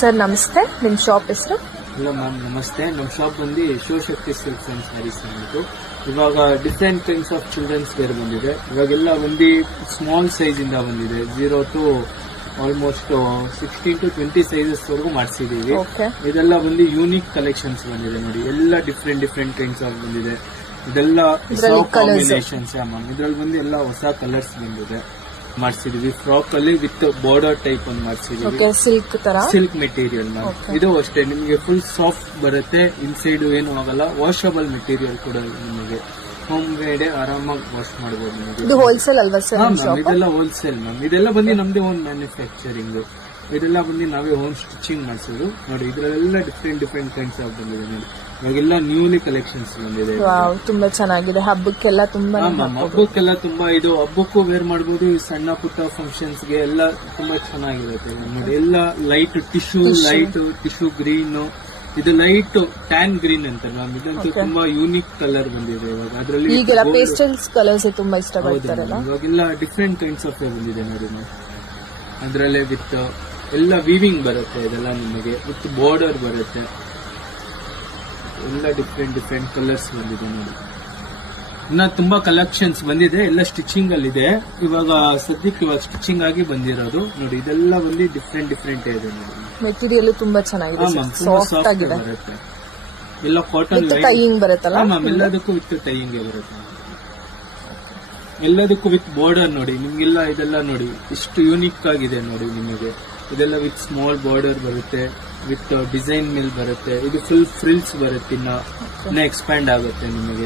Sir ನಮಸ್ತೆ, ನಿಮ್ಮ shop ಹೆಸರು? ಹಲೋ ಮ್ಯಾಮ್, ನಮಸ್ತೆ. ನಮ್ಮ ಶಾಪ್ ಬಂದು ಶಿವಶಕ್ತಿ ಸಿಲ್ಕ್ಸ್ ಅಂಡ್ ಸ್ಯಾರೀಸ್ ಅಂದ್ಬಿಟ್ಟು ಇವಾಗ different kinds of children's wear ಬಂದಿದೆ. ಇವಾಗೆಲ್ಲ ಬಂದು ಸ್ಮಾಲ್ ಸೈಜ್ ಇಂದ ಬಂದಿದೆ, 0 to ಆಲ್ಮೋಸ್ಟ್ 16 to 20 ಸೈಜಸ್ ವರೆಗೂ ಮಾಡಿಸಿದೀವಿ. ಇದೆಲ್ಲ ಬಂದು ಯೂನಿಕ್ ಕಲೆಕ್ಷನ್ಸ್ ಬಂದಿದೆ ನೋಡಿ, ಎಲ್ಲ ಡಿಫ್ರೆಂಟ್ ಕೈಂಡ್ಸ್ ಆಫ್ ಬಂದಿದೆ. ಇದೆಲ್ಲ ಕಾಂಬಿನೇಷನ್ಸ್ ಮ್ಯಾಮ್. ಇದ್ರಲ್ಲಿ ಬಂದು ಎಲ್ಲ ಹೊಸ ಕಲರ್ಸ್ ಬಂದಿದೆ ಮಾಡಿಸಿದೀವಿ. ಫ್ರಾಕ್ ಅಲ್ಲಿ ವಿತ್ ಬಾರ್ಡರ್ ಟೈಪ್ ಒಂದು ಮಾಡಿಸಿದೀವಿ, ಸಿಲ್ಕ್ ಮೆಟೀರಿಯಲ್ ಮ್ಯಾಮ್. ಇದು ಅಷ್ಟೇ ನಿಮಗೆ ಫುಲ್ ಸಾಫ್ಟ್ ಬರುತ್ತೆ, ಇನ್ಸೈಡ್ ಏನು ಆಗಲ್ಲ. ವಾಷಬಲ್ ಮೆಟೀರಿಯಲ್ ಕೂಡ ನಿಮಗೆ ಹೋಮ್ ಮೇಡ್ ಆರಾಮಾಗಿ ವಾಶ್ ಮಾಡಬಹುದು ನಿಮಗೆ. ಹೋಲ್ಸೇಲ್ ಅಲ್ವಾ ಸರ್? ಇದೆಲ್ಲ ಹೋಲ್ಸೇಲ್ ಮ್ಯಾಮ್. ಇದೆಲ್ಲ ಬಂದು ನಮ್ದೇ ಓನ್ ಮ್ಯಾನುಫ್ಯಾಕ್ಚರಿಂಗ್. ಇದೆಲ್ಲ ಬಂದು ನಾವೇ ಹೋಮ್ ಸ್ಟಿಚಿಂಗ್ ಮಾಡಿಸೋದು ನೋಡಿ. ಇದ್ರಲ್ಲೆಲ್ಲ ಡಿಫ್ರೆಂಟ್ ಕೈಂಡ್ಸ್ ಆಫ್ ಬಂದಿದೆ ನೋಡಿ. ಇವಾಗೆಲ್ಲ ನ್ಯೂಲಿ ಕಲೆಕ್ಷನ್ಸ್ ಬಂದಿದೆ, ತುಂಬಾ ಚೆನ್ನಾಗಿದೆ. ಹಬ್ಬಕ್ಕೆಲ್ಲ ತುಂಬಾ ಹಬ್ಬಕ್ಕೆಲ್ಲ ತುಂಬಾ ಇದು ಹಬ್ಬಕ್ಕೂ ವೇರ್ ಮಾಡಬಹುದು. ಸಣ್ಣ ಪುಟ್ಟ ಫಂಕ್ಷನ್ಸ್ ಗೆ ಎಲ್ಲ ತುಂಬಾ ಚೆನ್ನಾಗಿರುತ್ತೆ ನೋಡಿ. ಎಲ್ಲ ಲೈಟ್ ಟಿಶ್ಯೂ ಗ್ರೀನ್, ಇದು ಲೈಟ್ ಟ್ಯಾನ್ ಗ್ರೀನ್ ಅಂತ ಮ್ಯಾಮ್. ಇದಂತೂ ತುಂಬಾ ಯೂನಿಕ್ ಕಲರ್ ಬಂದಿದೆ ಇವಾಗ. ಅದರಲ್ಲಿ ಪೇಸ್ಟಲ್ಸ್ ಕಲರ್ಸ್ ತುಂಬಾ ಇಷ್ಟ ಪಡ್ತಾರಲ್ಲ. ಇವಾಗೆಲ್ಲ ಡಿಫ್ರೆಂಟ್ ಕೈಂಡ್ಸ್ ಆಫ್ ಬಂದಿದೆ ನೋಡಿ ಮ್ಯಾಮ್. ಅದರಲ್ಲೇ ವಿತ್ ಎಲ್ಲ ವೀವಿಂಗ್ ಬರುತ್ತೆ, ಇದೆಲ್ಲ ನಿಮಗೆ ವಿತ್ ಬಾರ್ಡರ್ ಬರುತ್ತೆ. ಎಲ್ಲ ಡಿಫ್ರೆಂಟ್ ಕಲರ್ಸ್ ಬಂದಿದೆ ನೋಡಿ. ಇನ್ನ ತುಂಬಾ ಕಲೆಕ್ಷನ್ಸ್ ಬಂದಿದೆ, ಎಲ್ಲ ಸ್ಟಿಚಿಂಗ್ ಅಲ್ಲಿ ಇದೆ. ಇವಾಗ ಸ್ಟಿಚಿಂಗ್ ಆಗಿ ಬಂದಿರೋದು ನೋಡಿ. ಇದೆಲ್ಲ ಬಂದು ಡಿಫ್ರೆಂಟ್ ಇದೆ ನೋಡಿ. ಮೆಟೀರಿಯಲ್ ತುಂಬಾ ಚೆನ್ನಾಗಿದೆ, ಸಾಫ್ಟ್ ಆಗಿದೆ. ಬರುತ್ತೆ ಎಲ್ಲ ಕಾಟನ್ ಟೈಯಿಂಗ್ ಬರುತ್ತಲ್ಲ ಮ್ಯಾಮ್. ಎಲ್ಲದಕ್ಕೂ ವಿತ್ ಟೈಯಿಂಗ್ ಬರುತ್ತೆ, ಎಲ್ಲದಕ್ಕೂ ವಿತ್ ಬಾರ್ಡರ್ ನೋಡಿ. ನಿಮ್ಗೆಲ್ಲ ಇದೆಲ್ಲ ನೋಡಿ ಇಷ್ಟು ಯೂನಿಕ್ ಆಗಿದೆ ನೋಡಿ ನಿಮಗೆ. ಇದೆಲ್ಲ ವಿತ್ ಸ್ಮಾಲ್ ಬಾರ್ಡರ್ ಬರುತ್ತೆ, ವಿತ್ ಡಿಸೈನ್ ಮೇಲೆ ಬರುತ್ತೆ. ಇದು ಫುಲ್ ಫ್ರಿಲ್ಸ್ ಬರುತ್ತೆ, ಇನ್ನ ಎಕ್ಸ್ಪ್ಯಾಂಡ್ ಆಗುತ್ತೆ ನಿಮಗೆ.